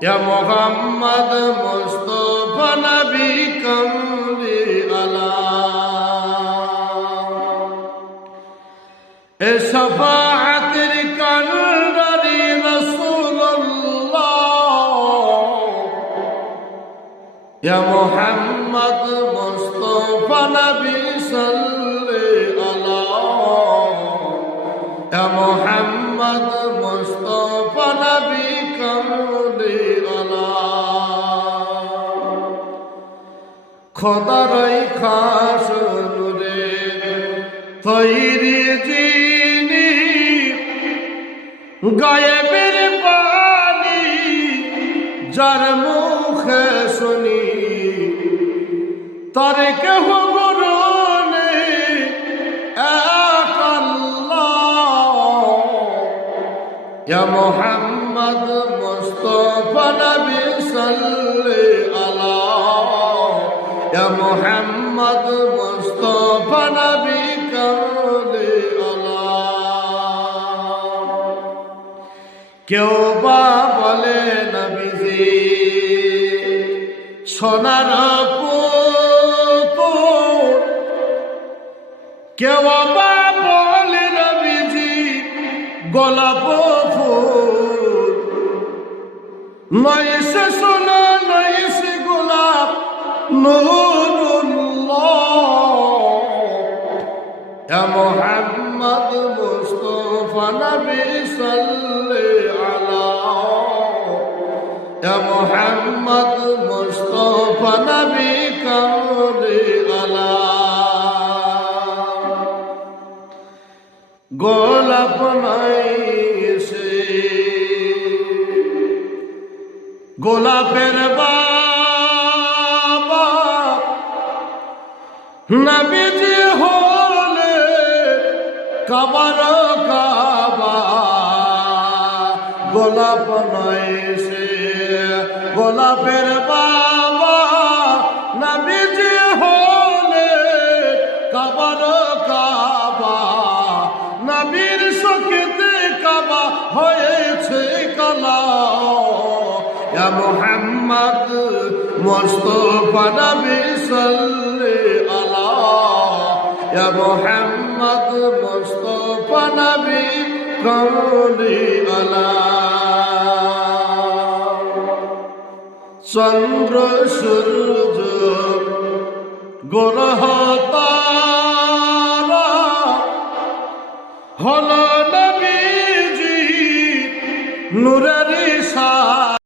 ইয়া মুহাম্মদ মুস্তাফা নবী কমলি আলা এ শাফাআতের কান্ডারি রাসূলুল্লাহ ইয়া মুহাম্মদ মুস্তাফা নবী সাল্লি আলা ইয়া মুহাম্মদ মুস্তাফা নবী কমলি আলা খোদার খাস নূরে তৈরি জিনি গায়েবের বাণী যার মুখে শুনি তার কেহ গুরু নেই এক আল্লাহ ইয়া মুহাম্মদ মুস্তাফা নবী সাল্লি আলা ইয়া মুহাম্মদ মুস্তাফা নবী কমলি আলা কেউ বা বলে নবীজি সোনার পুতুল কেউ বা বলে নবীজি গোলাপ ফুল নয় সে সোনা নয় সে গোলাপ নূরুল্লাহ ইয়া মুহাম্মদ মুস্তাফা নবী সাল্লি আলা ইয়া মুহাম্মদ মুস্তাফা নবী কমলি আলা গোলাপ নাই সে গোলাপের বাবা নবীজি হলে কাবার কাবা গোলাপ নয় সে গোলাপের বাবা নবীজি হলে কাবার কাবা নবীর শোকেতে কাবা হয়েছে কালা ইয়া মুহাম্মদ মুস্তাফা নবী সাল্লি আলা ইয়া মুহাম্মদ মুস্তাফা নবী কমলি আলা চন্দ্র সূর্য গ্রহ তারা